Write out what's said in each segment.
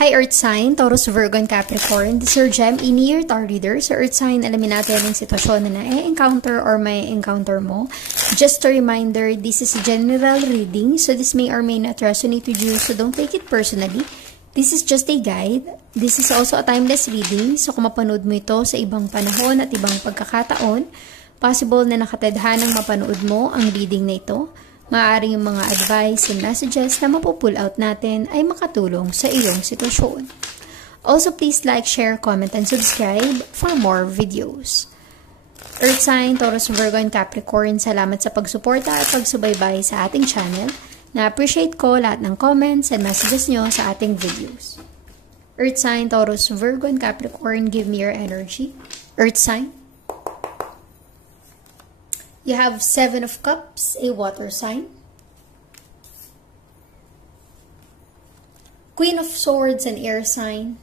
Hi Earth Sign, Taurus, Virgo, and Capricorn. This is your Gem in-year Star Reader. Sa Earth Sign, alamin natin ang sitwasyon na na-encounter or may encounter mo. Just a reminder, this is a general reading, so this may or may not resonate with you, so don't take it personally. This is just a guide. This is also a timeless reading, so kung mapanood mo ito sa ibang panahon at ibang pagkakataon, possible na nakatadhanang mapanood mo ang reading na ito. Maaaring yung mga advice and messages na mapupull out natin ay makatulong sa iyong sitwasyon. Also, please like, share, comment, and subscribe for more videos. Earth Sign, Taurus, Virgo, and Capricorn, salamat sa pagsuporta at pagsubaybay sa ating channel. Na-appreciate ko lahat ng comments and messages nyo sa ating videos. Earth Sign, Taurus, Virgo, and Capricorn, give me your energy. Earth Sign. You have 7 of Cups, a water sign. Queen of Swords, an air sign.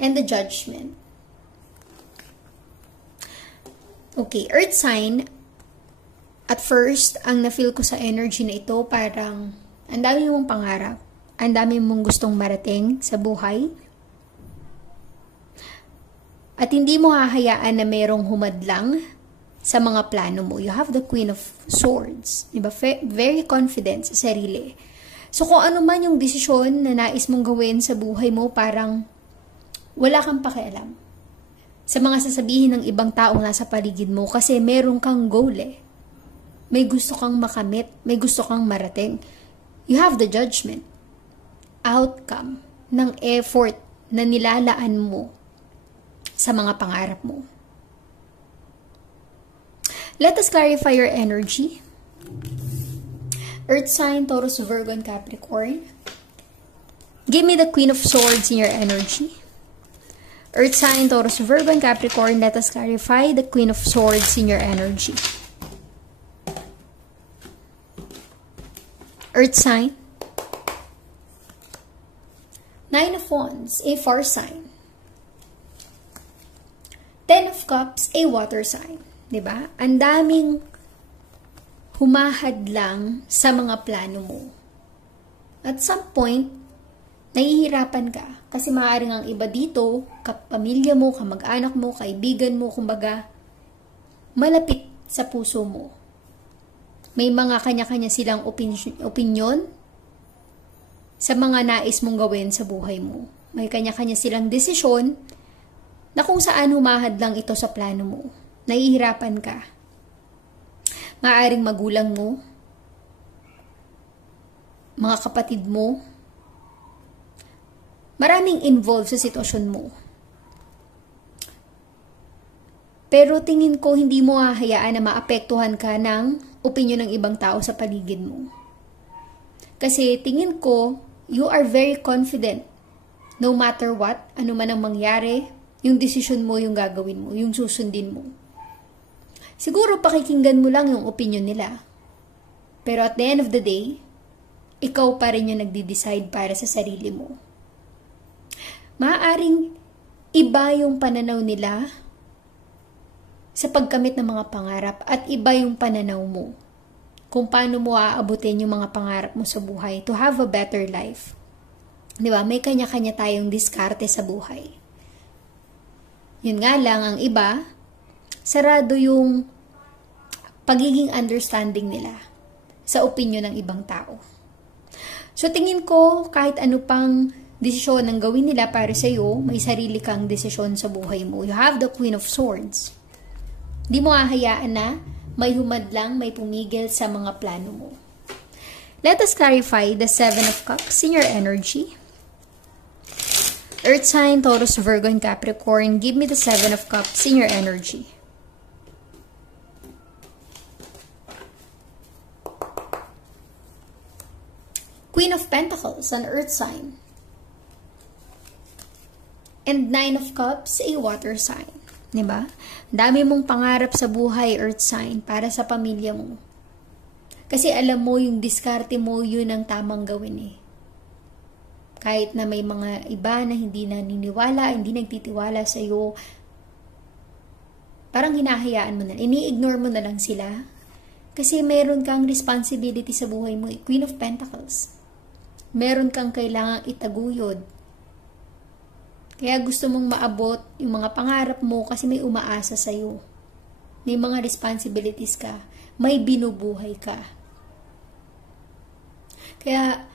And the Judgment. Okay, Earth sign. At first, ang na-feel ko sa energy na ito, parang ang dami mong pangarap. Ang dami mong gustong marating sa buhay. At hindi mo hahayaan na merong humadlang sa mga plano mo. You have the Queen of Swords. Diba? Very confident sa sarili. So, kung ano man yung desisyon na nais mong gawin sa buhay mo, parang wala kang pakialam sa mga sasabihin ng ibang taong nasa paligid mo kasi meron kang goal eh. May gusto kang makamit. May gusto kang marating. You have the Judgment. Outcome ng effort na nilalaan mo sa mga pangarap mo. Let us clarify your energy. Earth sign, Taurus, Virgo, and Capricorn. Give me the Queen of Swords in your energy. Earth sign, Taurus, Virgo, and Capricorn. Let us clarify the Queen of Swords in your energy. Earth sign. 9 of Wands, a fire sign. 10 of Cups, a water sign. Diba? Ang daming humahad lang sa mga plano mo. At some point, nahihirapan ka. Kasi maaaring ang iba dito, kapamilya mo, kamag-anak mo, kaibigan mo, kumbaga, malapit sa puso mo. May mga kanya-kanya silang opinyon sa mga nais mong gawin sa buhay mo. May kanya-kanya silang desisyon na kung saan humahad lang ito sa plano mo. Nahihirapan ka. Maaaring magulang mo, mga kapatid mo, maraming involved sa sitwasyon mo. Pero tingin ko hindi mo hahayaan na maapektuhan ka ng opinyon ng ibang tao sa paligid mo. Kasi tingin ko, you are very confident. No matter what, ano man ang mangyari, yung desisyon mo yung gagawin mo, yung susundin mo. Siguro pakikinggan mo lang yung opinion nila. Pero at the end of the day, ikaw pa rin yung nagde-decide para sa sarili mo. Maaaring iba yung pananaw nila sa pagkamit ng mga pangarap at iba yung pananaw mo kung paano mo aabutin yung mga pangarap mo sa buhay to have a better life. Diba? May kanya-kanya tayong diskarte sa buhay. Yun nga lang, ang iba, sarado yung pagiging understanding nila sa opinion ng ibang tao. So tingin ko, kahit ano pang desisyon ang gawin nila para sa iyo, may sarili kang desisyon sa buhay mo. You have the Queen of Swords. Di mo hahayaan na may humadlang, may pumigil sa mga plano mo. Let us clarify the 7 of Cups in your energy. Earth sign, Taurus, Virgo, and Capricorn, give me the 7 of Cups in your energy. Queen of Pentacles, an earth sign. And 9 of Cups, a water sign. Diba? Dami mong pangarap sa buhay, earth sign, para sa pamilya mo. Kasi alam mo, yung diskarte mo, yun ang tamang gawin eh. Kahit na may mga iba na hindi naniniwala, hindi nagtitiwala sa iyo, parang hinahayaan mo na, ini-ignore mo na lang sila. Kasi meron kang responsibility sa buhay mo, Queen of Pentacles. Meron kang kailangang itaguyod. Kaya gusto mong maabot yung mga pangarap mo kasi may umaasa sa'yo. May mga responsibilities ka. May binubuhay ka. Kaya,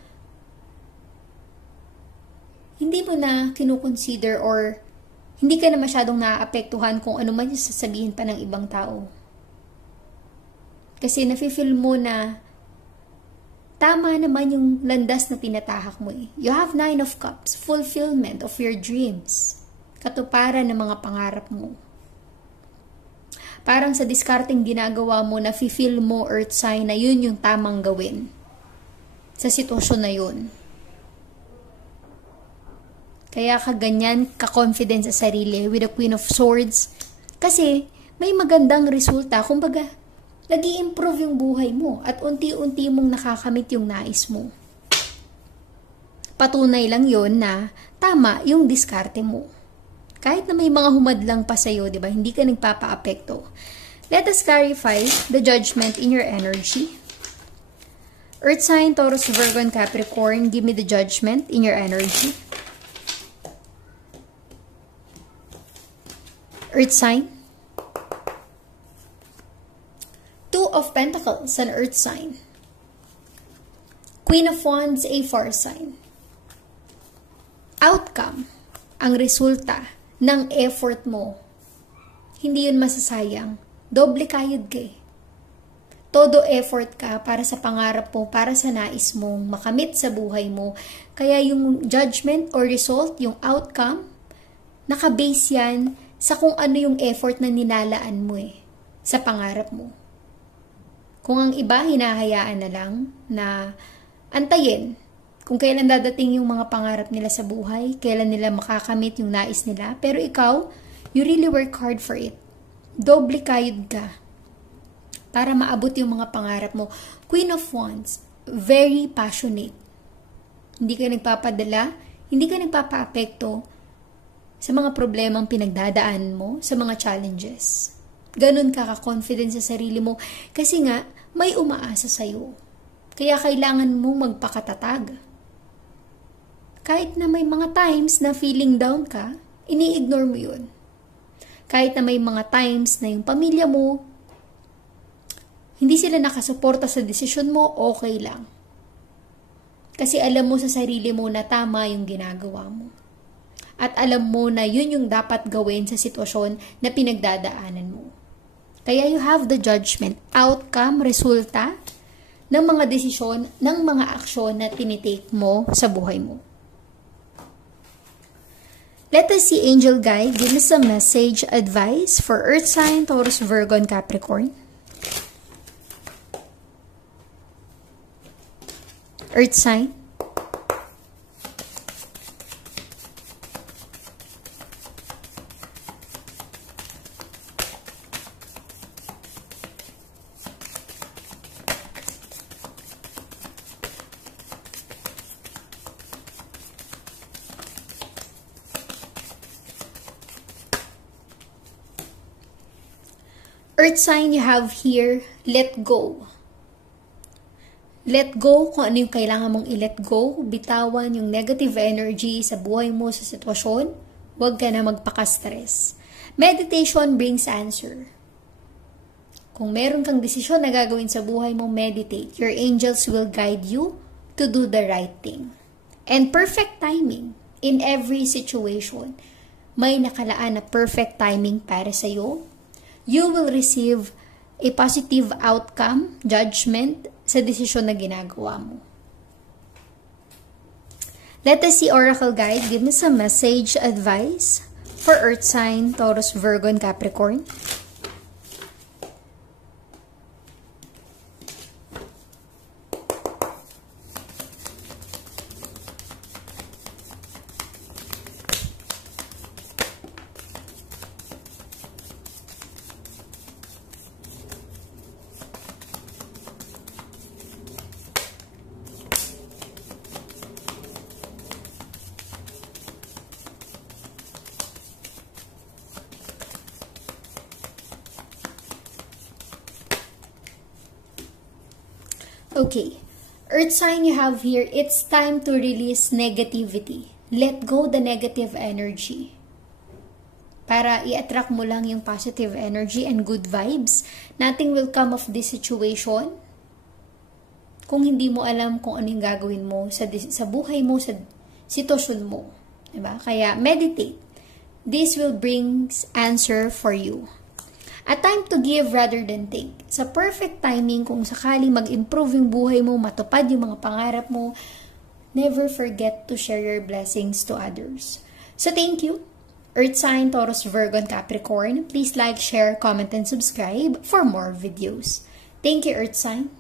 hindi mo na kinukonsider or hindi ka na masyadong naaapektuhan kung ano man yung sasabihin pa ng ibang tao. Kasi nafe-feel mo na tama naman yung landas na tinatahak mo eh. You have 9 of Cups, fulfillment of your dreams. Katuparan ng mga pangarap mo. Parang sa discarding ginagawa mo, nafe-feel mo earth sign na yun yung tamang gawin. Sa sitwasyon na yun. Kaya ka ganyan, ka-confident sa sarili with the Queen of Swords. Kasi may magandang resulta. Kumbaga, nag-i-improve yung buhay mo at unti-unti mong nakakamit yung nais mo. Patunay lang yon na tama yung diskarte mo. Kahit na may mga humadlang pa sa'yo, di ba? Hindi ka nagpapa-apekto. Let us clarify the judgment in your energy. Earth sign, Taurus, Virgo, and Capricorn, give me the judgment in your energy. Earth sign. Two of Pentacles, an earth sign. Queen of Wands, a fire sign. Outcome, ang resulta ng effort mo. Hindi yun masasayang. Doble kayod ka eh. Todo effort ka para sa pangarap mo, para sa nais mong makamit sa buhay mo. Kaya yung judgment or result, yung outcome, nakabase yan sa kung ano yung effort na nilalaan mo eh, sa pangarap mo. Kung ang iba, hinahayaan na lang na antayin kung kailan dadating yung mga pangarap nila sa buhay, kailan nila makakamit yung nais nila. Pero ikaw, you really work hard for it. Doble kayod ka para maabot yung mga pangarap mo. Queen of Wands, very passionate. Hindi ka nagpapadala, hindi ka nagpapa-apekto sa mga problemang pinagdadaan mo, sa mga challenges. Ganun ka ka-confident sa sarili mo kasi nga may umaasa sa'yo. Kaya kailangan mong magpakatatag. Kahit na may mga times na feeling down ka, ini-ignore mo yun. Kahit na may mga times na yung pamilya mo, hindi sila nakasuporta sa desisyon mo, okay lang. Kasi alam mo sa sarili mo na tama yung ginagawa mo. At alam mo na yun yung dapat gawin sa sitwasyon na pinagdadaanan mo. Kaya you have the judgment, outcome, resulta ng mga desisyon, ng mga aksyon na tinitake mo sa buhay mo. Let us see Angel Guide, give us a message, advice for Earth sign, Taurus, Virgo, and Capricorn. Earth sign. Earth sign, you have here, let go. Let go kung ano yung kailangan mong i-let go. Bitawan yung negative energy sa buhay mo, sa sitwasyon. Huwag ka na magpaka-stress. Meditation brings answer. Kung meron kang desisyon na gagawin sa buhay mo, meditate. Your angels will guide you to do the right thing. And perfect timing in every situation. May nakalaan na perfect timing para sa'yo. You will receive a positive outcome, judgment, sa desisyon na ginagawa mo. Let us see Oracle Guide. Give me some message, advice for Earth sign, Taurus, Virgo, and Capricorn. Okay, Earth sign you have here, it's time to release negativity. Let go the negative energy. Para i-attract mo lang yung positive energy and good vibes. Nothing will come of this situation kung hindi mo alam kung ano yung gagawin mo sa buhay mo, sa sitwasyon mo. Diba? Kaya meditate. This will bring answer for you. A time to give rather than take. Sa perfect timing, kung sakali mag-improve yung buhay mo, matupad yung mga pangarap mo, never forget to share your blessings to others. So thank you, Earth sign, Taurus, Virgo, and Capricorn. Please like, share, comment, and subscribe for more videos. Thank you, Earth sign.